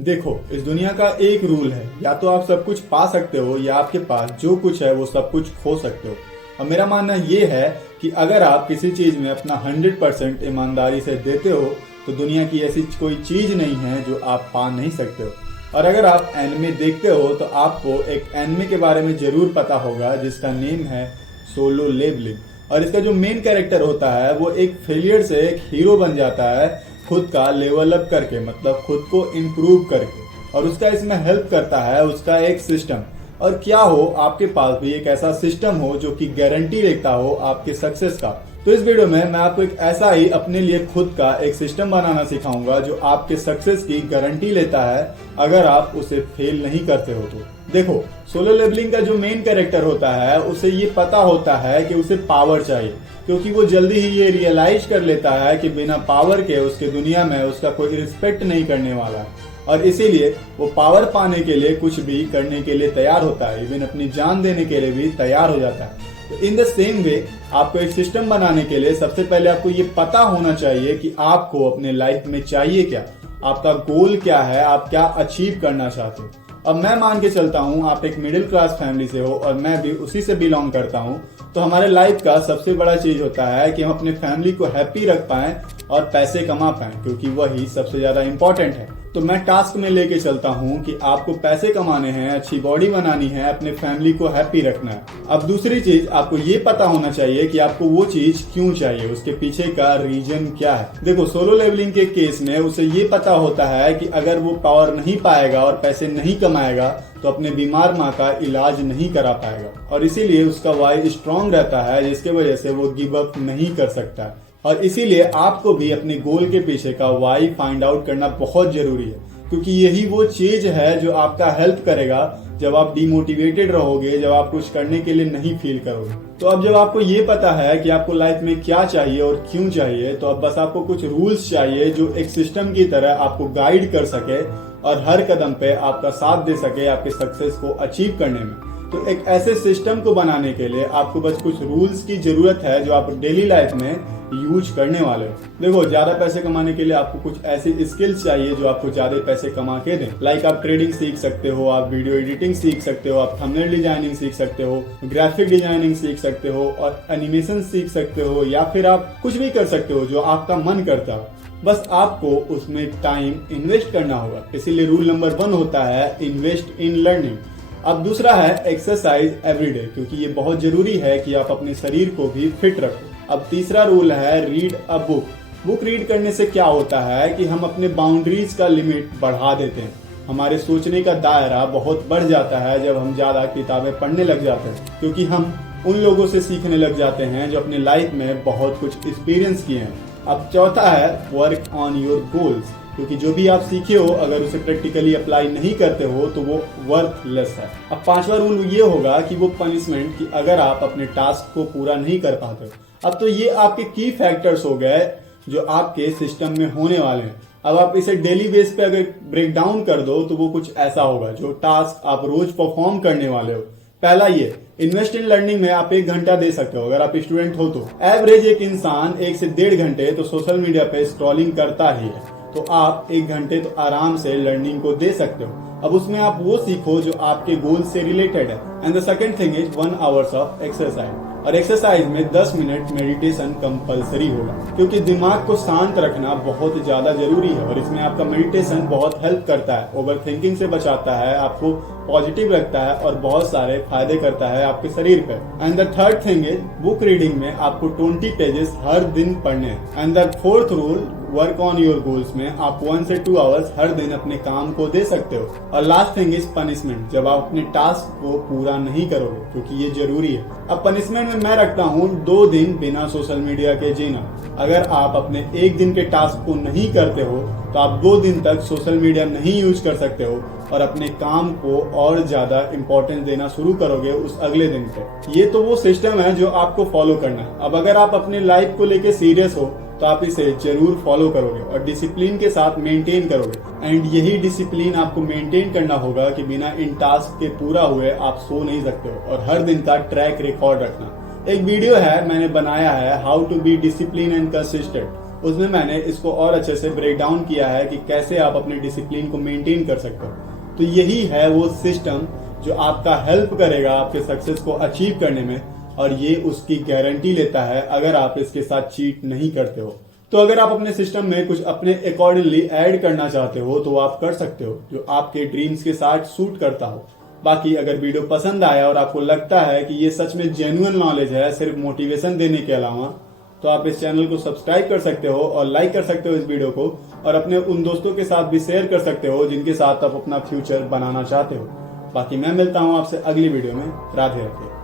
देखो, इस दुनिया का एक रूल है, या तो आप सब कुछ पा सकते हो या आपके पास जो कुछ है वो सब कुछ खो सकते हो। और मेरा मानना ये है कि अगर आप किसी चीज में अपना 100% ईमानदारी से देते हो तो दुनिया की ऐसी कोई चीज नहीं है जो आप पा नहीं सकते हो। और अगर आप एनिमे देखते हो तो आपको एक एनिमे के बारे में जरूर पता होगा जिसका नेम है सोलो लेवलिंग। और इसका जो मेन कैरेक्टर होता है वो एक फेलियर से एक हीरो बन जाता है, खुद का लेवल अप करके, मतलब खुद को इम्प्रूव करके। और उसका इसमें हेल्प करता है उसका एक सिस्टम। और क्या हो आपके पास भी एक ऐसा सिस्टम हो जो कि गारंटी देता हो आपके सक्सेस का। तो इस वीडियो में मैं आपको एक ऐसा ही अपने लिए खुद का एक सिस्टम बनाना सिखाऊंगा जो आपके सक्सेस की गारंटी लेता है अगर आप उसे फेल नहीं करते हो तो। देखो, सोलो लेवलिंग का जो मेन कैरेक्टर होता है उसे ये पता होता है कि उसे पावर चाहिए, क्योंकि वो जल्दी ही ये रियलाइज कर लेता है कि बिना पावर के उसके दुनिया में उसका कोई रिस्पेक्ट नहीं करने वाला। और इसीलिए वो पावर पाने के लिए कुछ भी करने के लिए तैयार होता है, इवन अपनी जान देने के लिए भी तैयार हो जाता है। तो इन द सेम वे आपको एक सिस्टम बनाने के लिए सबसे पहले आपको ये पता होना चाहिए कि आपको अपने लाइफ में चाहिए क्या, आपका गोल क्या है, आप क्या अचीव करना चाहते हो। अब मैं मान के चलता हूँ आप एक मिडिल क्लास फैमिली से हो और मैं भी उसी से बिलोंग करता हूँ। तो हमारे लाइफ का सबसे बड़ा चीज होता है कि हम अपने फैमिली को हैप्पी रख पाएं और पैसे कमा पाएं, क्योंकि वही सबसे ज्यादा इंपॉर्टेंट है। तो मैं टास्क में लेके चलता हूँ कि आपको पैसे कमाने हैं, अच्छी बॉडी बनानी है, अपने फैमिली को हैप्पी रखना है। अब दूसरी चीज, आपको ये पता होना चाहिए कि आपको वो चीज क्यों चाहिए, उसके पीछे का रीजन क्या है। देखो, सोलो लेवलिंग के केस में उसे ये पता होता है कि अगर वो पावर नहीं पाएगा और पैसे नहीं कमाएगा तो अपने बीमार माँ का इलाज नहीं करा पाएगा। और इसीलिए उसका वाई स्ट्रांग रहता है, जिसके वजह से वो गिव अप नहीं कर सकता। और इसीलिए आपको भी अपने गोल के पीछे का वाई फाइंड आउट करना बहुत जरूरी है, क्योंकि यही वो चीज है जो आपका हेल्प करेगा जब आप डिमोटिवेटेड रहोगे, जब आप कुछ करने के लिए नहीं फील करोगे। तो अब जब आपको ये पता है कि आपको लाइफ में क्या चाहिए और क्यों चाहिए, तो अब बस आपको कुछ रूल्स चाहिए जो एक सिस्टम की तरह आपको गाइड कर सके और हर कदम पे आपका साथ दे सके आपके सक्सेस को अचीव करने में। तो एक ऐसे सिस्टम को बनाने के लिए आपको बस कुछ रूल्स की जरूरत है जो आप डेली लाइफ में यूज करने वाले हो। देखो, ज्यादा पैसे कमाने के लिए आपको कुछ ऐसी स्किल्स चाहिए जो आपको ज्यादा पैसे कमा के दें। लाइक आप ट्रेडिंग सीख सकते हो, आप वीडियो एडिटिंग सीख सकते हो, आप थंबनेल डिजाइनिंग सीख सकते हो, ग्राफिक डिजाइनिंग सीख सकते हो और एनिमेशन सीख सकते हो, या फिर आप कुछ भी कर सकते हो जो आपका मन करता हो। बस आपको उसमें टाइम इन्वेस्ट करना होगा। इसीलिए रूल नंबर 1 होता है इन्वेस्ट इन लर्निंग। अब दूसरा है एक्सरसाइज एवरीडे, क्योंकि ये बहुत जरूरी है कि आप अपने शरीर को भी फिट रखो। अब तीसरा रूल है read a book. Book read करने से क्या होता है कि हम अपने बाउंड्रीज का लिमिट बढ़ा देते हैं। हमारे सोचने का दायरा बहुत बढ़ जाता है जब हम ज्यादा किताबें पढ़ने लग जाते हैं, क्योंकि हम उन लोगों से सीखने लग जाते हैं जो अपने लाइफ में बहुत कुछ एक्सपीरियंस किए हैं। अब चौथा है वर्क ऑन योर गोल्स, क्योंकि जो भी आप सीखे हो अगर उसे प्रैक्टिकली अप्लाई नहीं करते हो तो वो वर्थलेस है। अब पांचवा रूल ये होगा कि वो पनिशमेंट, कि अगर आप अपने टास्क को पूरा नहीं कर पाते हो। अब तो ये आपके की फैक्टर्स हो गए जो आपके सिस्टम में होने वाले हैं। अब आप इसे डेली बेस पे अगर ब्रेक डाउन कर दो तो वो कुछ ऐसा होगा जो टास्क आप रोज परफॉर्म करने वाले हो। पहला ये, इन्वेस्ट इन लर्निंग में आप 1 घंटा दे सकते हो अगर आप स्टूडेंट हो तो। एवरेज एक इंसान 1 से 1.5 घंटे तो सोशल मीडिया पे स्क्रॉलिंग करता ही है, तो आप 1 घंटे तो आराम से लर्निंग को दे सकते हो। अब उसमें आप वो सीखो जो आपके गोल से रिलेटेड है। And the second thing is 1 hours of exercise. और एक्सरसाइज में 10 मिनट मेडिटेशन कंपलसरी होगा, क्योंकि दिमाग को शांत रखना बहुत ज्यादा जरूरी है। और इसमें आपका मेडिटेशन बहुत हेल्प करता है, ओवर थिंकिंग से बचाता है, आपको पॉजिटिव रखता है और बहुत सारे फायदे करता है आपके शरीर पे। And the third thing is book reading में आपको 20 पेजेस हर दिन पढ़ने हैं। And the fourth rule, work on your goals में आप 1 से 2 आवर्स हर दिन अपने काम को दे सकते हो। और लास्ट थिंग इज पनिशमेंट, जब आप अपने टास्क को पूरा नहीं करोगे, क्योंकि ये जरूरी है। अब पनिशमेंट में मैं रखता हूँ 2 दिन बिना सोशल मीडिया के जीना। अगर आप अपने 1 दिन के टास्क को नहीं करते हो तो आप 2 दिन तक सोशल मीडिया नहीं यूज कर सकते हो और अपने काम को और ज्यादा इंपॉर्टेंस देना शुरू करोगे उस अगले दिन पे। ये तो वो सिस्टम है जो आपको फॉलो करना है। अब अगर आप अपने लाइफ को लेके सीरियस हो तो आप इसे जरूर फॉलो करोगे और डिसिप्लिन के साथ मेंटेन करोगे। एंड यही डिसिप्लिन आपको मेंटेन करना होगा कि बिना इन टास्क के पूरा हुए आप सो नहीं सकते हो। और हर दिन का ट्रैक रिकॉर्ड रखना। एक वीडियो है मैंने बनाया है, how to be discipline and consistent. उसमें मैंने इसको और अच्छे से ब्रेक डाउन किया है कि कैसे आप अपने डिसिप्लिन को मेंटेन कर सकते हो। तो यही है वो सिस्टम जो आपका हेल्प करेगा आपके सक्सेस को अचीव करने में, और ये उसकी गारंटी लेता है अगर आप इसके साथ चीट नहीं करते हो। तो अगर आप अपने सिस्टम में कुछ अपने अकॉर्डिंगली ऐड करना चाहते हो तो आप कर सकते हो, जो आपके ड्रीम्स के साथ सूट करता हो। बाकी अगर वीडियो पसंद आया और आपको लगता है कि ये सच में जेन्युइन नॉलेज है सिर्फ मोटिवेशन देने के अलावा, तो आप इस चैनल को सब्सक्राइब कर सकते हो और लाइक कर सकते हो इस वीडियो को, और अपने उन दोस्तों के साथ भी शेयर कर सकते हो जिनके साथ आप अपना फ्यूचर बनाना चाहते हो। बाकी मैं मिलता हूं आपसे अगली वीडियो में। राधे राधे।